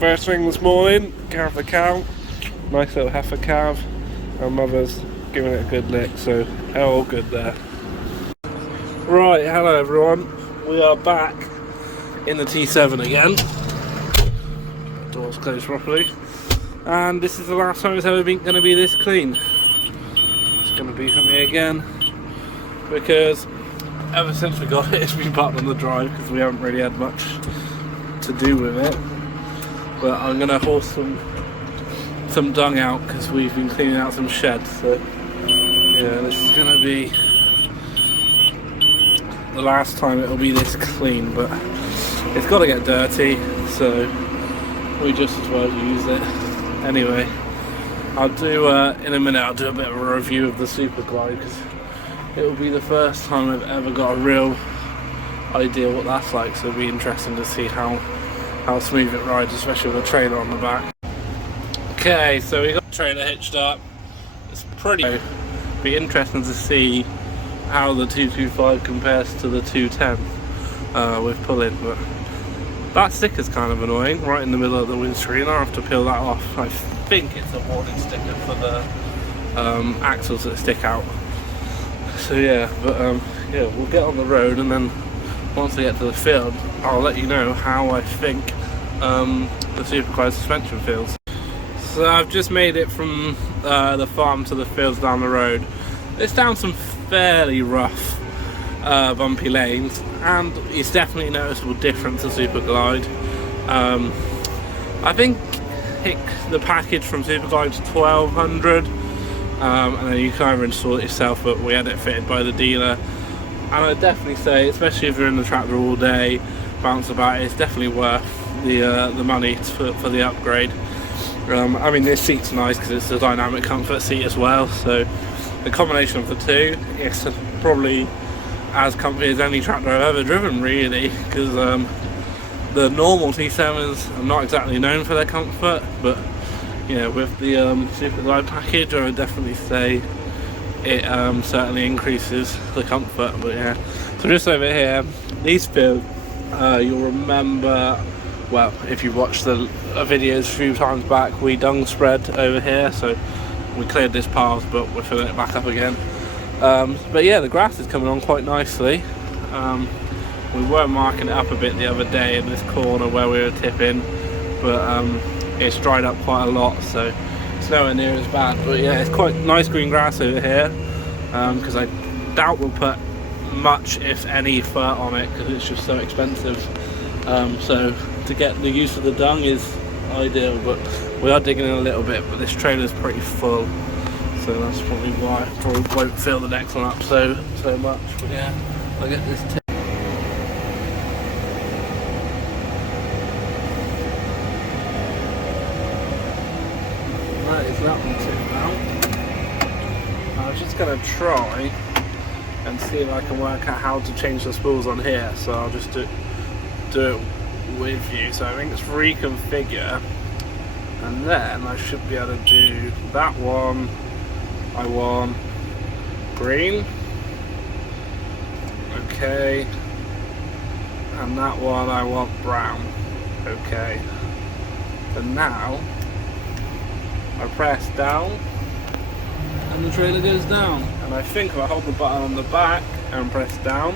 First thing this morning, calf the cow. Nice little heifer calf. Our mother's giving it a good lick, so all good there. Right, hello everyone. We are back in the T7 again. Doors closed properly. And this is the last time it's ever been going to be this clean. It's going to be for me again, because ever since we got it, it's been parked on the drive because we haven't really had much to do with it. But I'm going to horse some dung out because we've been cleaning out some sheds. So yeah, this is going to be the last time it'll be this clean, but it's got to get dirty, so we just as well use it. Anyway, I'll do in a minute. I'll do a bit of a review of the Superglide because it will be the first time I've ever got a real idea what that's like. So it'll be interesting to see how smooth it rides, especially with a trailer on the back. Okay, so we got the trailer hitched up. It's pretty. Be interesting to see how the 225 compares to the 210 with pulling, but that sticker's kind of annoying, right in the middle of the windscreen. I have to peel that off. I think it's a warning sticker for the axles that stick out. So yeah, but yeah, we'll get on the road, and then once we get to the field, I'll let you know how I think the Superglide suspension feels. So I've just made it from the farm to the fields down the road. It's down some fairly rough bumpy lanes, and it's definitely a noticeable difference to Superglide. I think the package from Superglide's 1200, and then you can either install it yourself, but we had it fitted by the dealer. And I'd definitely say, especially if you're in the tractor all day, bounce about, it's definitely worth the money for the upgrade. I mean, this seat's nice because it's a dynamic comfort seat as well, so the combination of the two, it's probably as comfy as any tractor I've ever driven, really, because the normal T7s are not exactly known for their comfort, but yeah, with the Superglide package, I would definitely say it certainly increases the comfort. But yeah, so just over here, these fields, you'll remember, well, if you watched the videos a few times back, we dung spread over here, so we cleared this path, but we're filling it back up again. But yeah, the grass is coming on quite nicely. We were marking it up a bit the other day in this corner where we were tipping, but it's dried up quite a lot, so it's nowhere near as bad. But yeah, it's quite nice green grass over here, because I doubt we'll put much, if any, fur on it because it's just so expensive. So to get the use of the dung is ideal, but we are digging in a little bit, but this trailer's pretty full, so that's probably why I probably won't fill the next one up so much. But yeah, I'll get this tip. That is that one tipped out. I was just going to try and see if I can work out how to change the spools on here, so I'll just do it with you. So I think it's reconfigure, and then I should be able to do that one. I want green, okay, and that one I want brown, okay. And now I press down and the trailer goes down, and I think if I hold the button on the back and press down,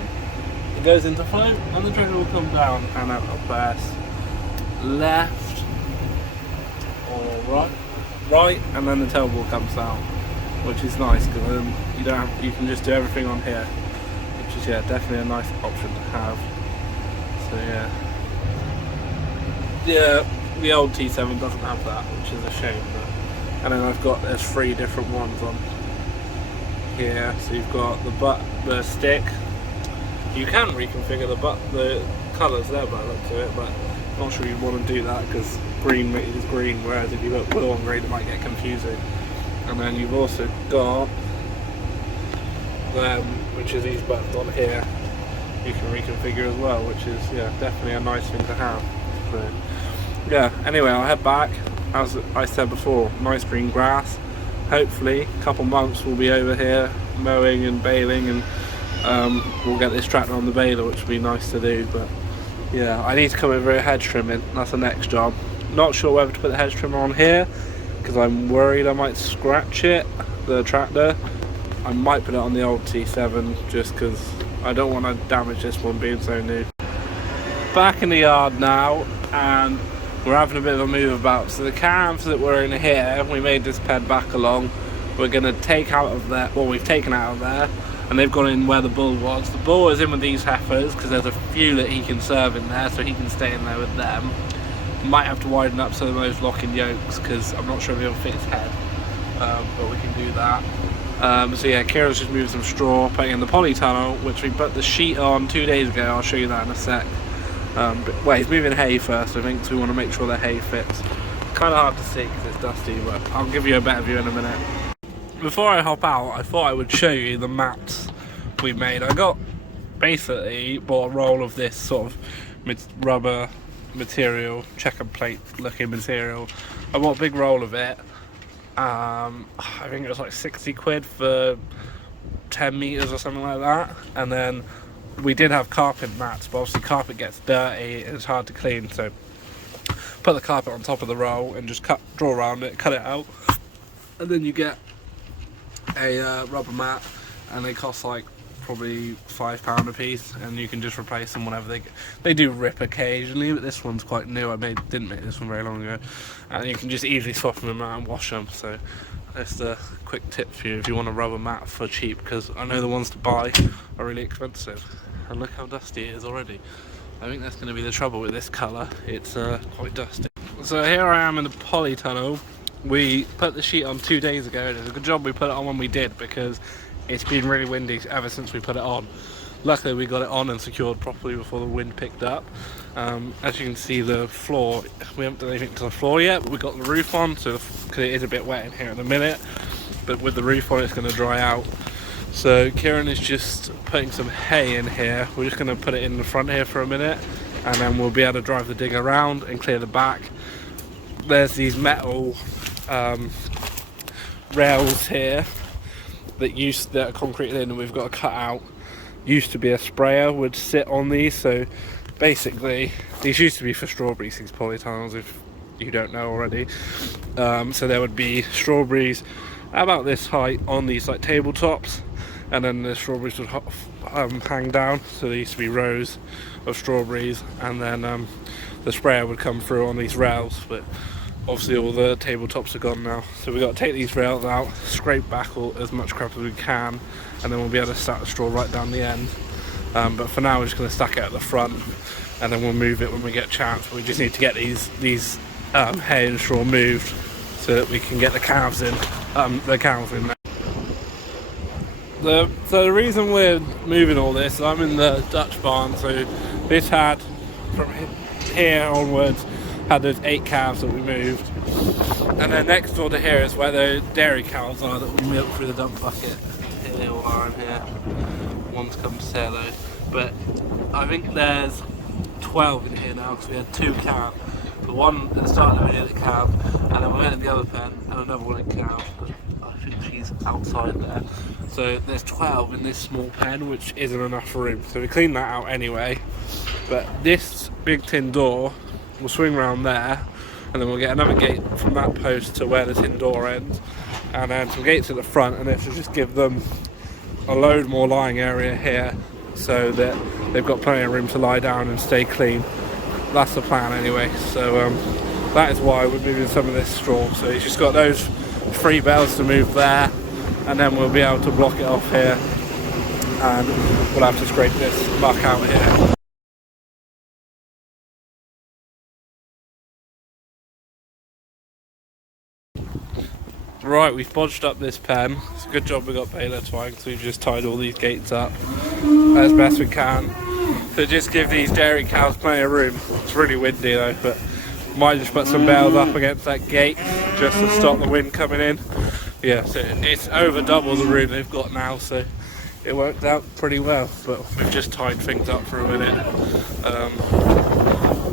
it goes into float and the trailer will come down, and I'll press left or right, and then the tailboard comes down, which is nice because then you can just do everything on here, which is, yeah, definitely a nice option to have. So yeah, the old T7 doesn't have that, which is a shame. And then there's 3 different ones on here. So you've got the stick. You can reconfigure the colours there by the looks of it, but I'm not sure you want to do that because green is green, whereas if you got blue on green it might get confusing. And then you've also got them, which is these buttons on here, you can reconfigure as well, which is, yeah, definitely a nice thing to have. So yeah, anyway, I'll head back. As I said before, nice green grass. Hopefully a couple months we'll be over here mowing and baling, and we'll get this tractor on the baler, which would be nice to do. But yeah, I need to come over here hedge trimming. That's the next job. Not sure whether to put the hedge trimmer on here because I'm worried I might scratch it, the tractor. I might put it on the old T7 just because I don't want to damage this one being so new. Back in the yard now, and we're having a bit of a move about. So the calves that were in here, we made this pen back along. We're going to take out of there, well, we've taken out of there, and they've gone in where the bull was. The bull is in with these heifers because there's a few that he can serve in there, so he can stay in there with them. Might have to widen up some of those locking yokes because I'm not sure if he'll fit his head, but we can do that. So yeah, Kira's just moved some straw, putting in the polytunnel, which we put the sheet on 2 days ago. I'll show you that in a sec. Well, he's moving hay first, I think, so we want to make sure the hay fits. Kind of hard to see because it's dusty, but I'll give you a better view in a minute. Before I hop out, I thought I would show you the mats we made. I got basically bought a roll of this sort of rubber material, checker plate looking material. I bought a big roll of it. I think it was like 60 quid for 10 meters or something like that. And then we did have carpet mats, but obviously carpet gets dirty, it's hard to clean, so put the carpet on top of the roll and just draw around it, cut it out, and then you get a rubber mat, and they cost like probably £5 a piece, and you can just replace them whenever they do rip occasionally, but this one's quite new. Didn't make this one very long ago, and you can just easily swap them out and wash them. So that's a quick tip for you if you want a rubber mat for cheap, because I know the ones to buy are really expensive. And look how dusty it is already. I think that's going to be the trouble with this colour. It's quite dusty. So here I am in the polytunnel. We put the sheet on 2 days ago, and it's a good job we put it on when we did, because it's been really windy ever since we put it on. Luckily we got it on and secured properly before the wind picked up. As you can see, the floor, we haven't done anything to the floor yet, but we got the roof on, so because it is a bit wet in here in a minute, but with the roof on it's going to dry out. So Kieran is just putting some hay in here. We're just going to put it in the front here for a minute, and then we'll be able to drive the digger around and clear the back. There's these metal rails here that are concreted in, and we've got to cut out. Used to be a sprayer would sit on these, so basically these used to be for strawberries, these polytunnels, if you don't know already. So there would be strawberries about this height on these like tabletops, and then the strawberries would hang down, so there used to be rows of strawberries, and then the sprayer would come through on these rails, but obviously all the tabletops are gone now, so we've got to take these rails out, scrape back as much crap as we can, and then we'll be able to stack the straw right down the end. But for now we're just going to stack it at the front, and then we'll move it when we get a chance. We just need to get these hay and straw moved so that we can get the calves in there. So the reason we're moving all this, I'm in the Dutch barn, so this had, from here onwards, had those 8 calves that we moved, and then next door to here is where the dairy cows are that we milk through the dump bucket. Here they all are in here. One's come solo, but I think there's 12 in here now because we had 2 calves. The one at the start of the video that calved, and then we went in the other pen and another one that calved, but I think she's outside there. So there's 12 in this small pen, which isn't enough room, so we cleaned that out anyway. But this big tin door, we'll swing around there, and then we'll get another gate from that post to where the tin door ends, and then some gates at the front, and this will just give them a load more lying area here so that they've got plenty of room to lie down and stay clean. That's the plan anyway, so that is why we're moving some of this straw. So he's just got those 3 bales to move there, and then we'll be able to block it off here, and we'll have to scrape this muck out here. Right, we've bodged up this pen. It's a good job we got baler twine, so we've just tied all these gates up as best we can to just give these dairy cows plenty of room. It's really windy though, but might just put some bales up against that gate just to stop the wind coming in. Yeah, so it's over double the room they've got now, so it worked out pretty well. But we've just tied things up for a minute.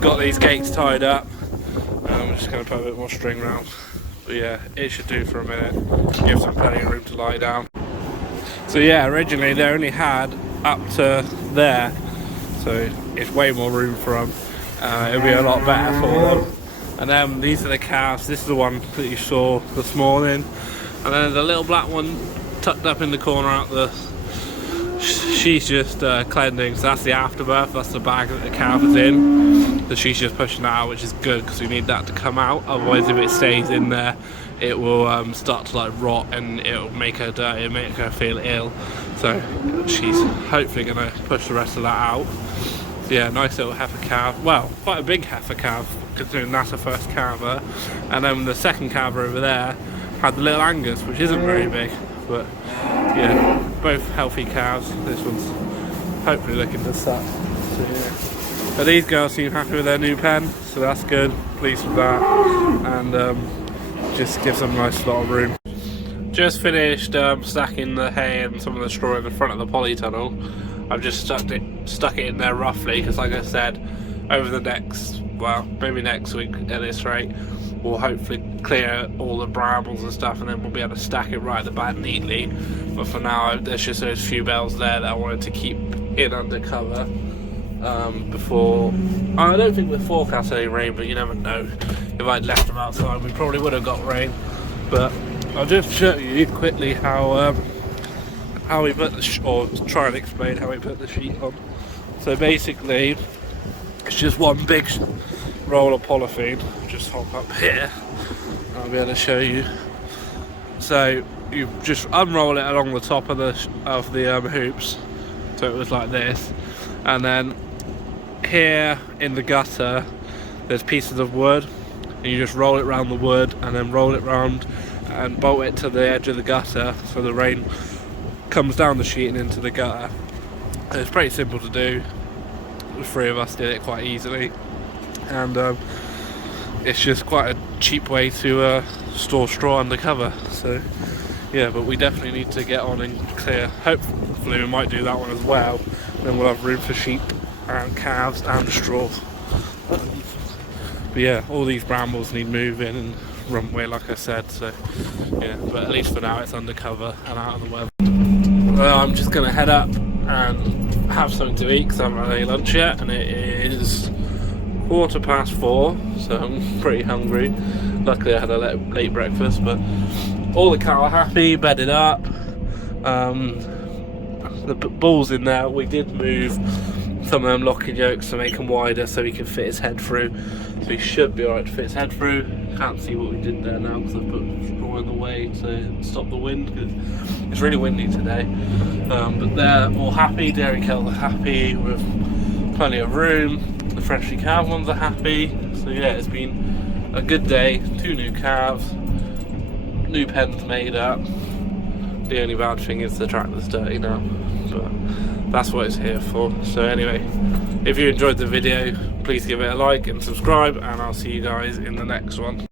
Got these gates tied up. I'm just going to put a bit more string around. But yeah, it should do for a minute. Give them plenty of room to lie down. So yeah, originally they only had up to there, so it's way more room for them. It'll be a lot better for And then these are the calves. This is the one that you saw this morning. And then the little black one tucked up in the corner out the... She's just cleansing, so that's the afterbirth, that's the bag that the calf is in. So she's just pushing that out, which is good because we need that to come out. Otherwise, if it stays in there, it will start to like rot and it'll make her dirty, it'll make her feel ill. So she's hopefully going to push the rest of that out. So yeah, nice little heifer calf. Well, quite a big heifer calf considering that's her first calver. And then the second calver over there had the little Angus, which isn't very big, but yeah, both healthy calves. This one's hopefully looking to start. So yeah, but these girls seem happy with their new pen, so that's good. Pleased with that, and just gives them a nice lot of room. Just finished stacking the hay and some of the straw in the front of the polytunnel. I've just stuck it in there roughly because, like I said, over the next, well, maybe next week at this rate, we'll hopefully clear all the brambles and stuff, and then we'll be able to stack it right at the back neatly. But for now, there's just those few bales there that I wanted to keep in under cover before. I don't think we're forecasting any rain, but you never know. If I'd left them outside, we probably would have got rain. But I'll just show you quickly how we put or try and explain how we put the sheet on. So basically, it's just one big roll of polythene. Just hop up here, I'll be able to show you. So you just unroll it along the top of the hoops, so it was like this, and then here in the gutter there's pieces of wood, and you just roll it around the wood and then roll it round and bolt it to the edge of the gutter so the rain comes down the sheet and into the gutter. And it's pretty simple to do. The three of us did it quite easily, and it's just quite a cheap way to store straw under cover. So yeah, but we definitely need to get on and clear. Hopefully we might do that one as well, then we'll have room for sheep and calves and straw. But yeah, all these brambles need moving and run away, like I said. So yeah, but at least for now it's under cover and out of the weather. Well, I'm just going to head up and have something to eat because I haven't had any lunch yet, and it is 4:15, so I'm pretty hungry. Luckily I had a late breakfast, but all the cattle are happy, bedded up. The bulls in there, we did move some of them locking yokes to make them wider so he can fit his head through. So he should be alright to fit his head through. Can't see what we did there now because I put straw in the way to stop the wind because it's really windy today. But they're all happy, dairy cattle are happy with plenty of room. The freshly calved ones are happy. So yeah, it's been a good day. 2 new calves, new pens made up. The only bad thing is the tractor's dirty now, but that's what it's here for. So anyway, if you enjoyed the video, please give it a like and subscribe, and I'll see you guys in the next one.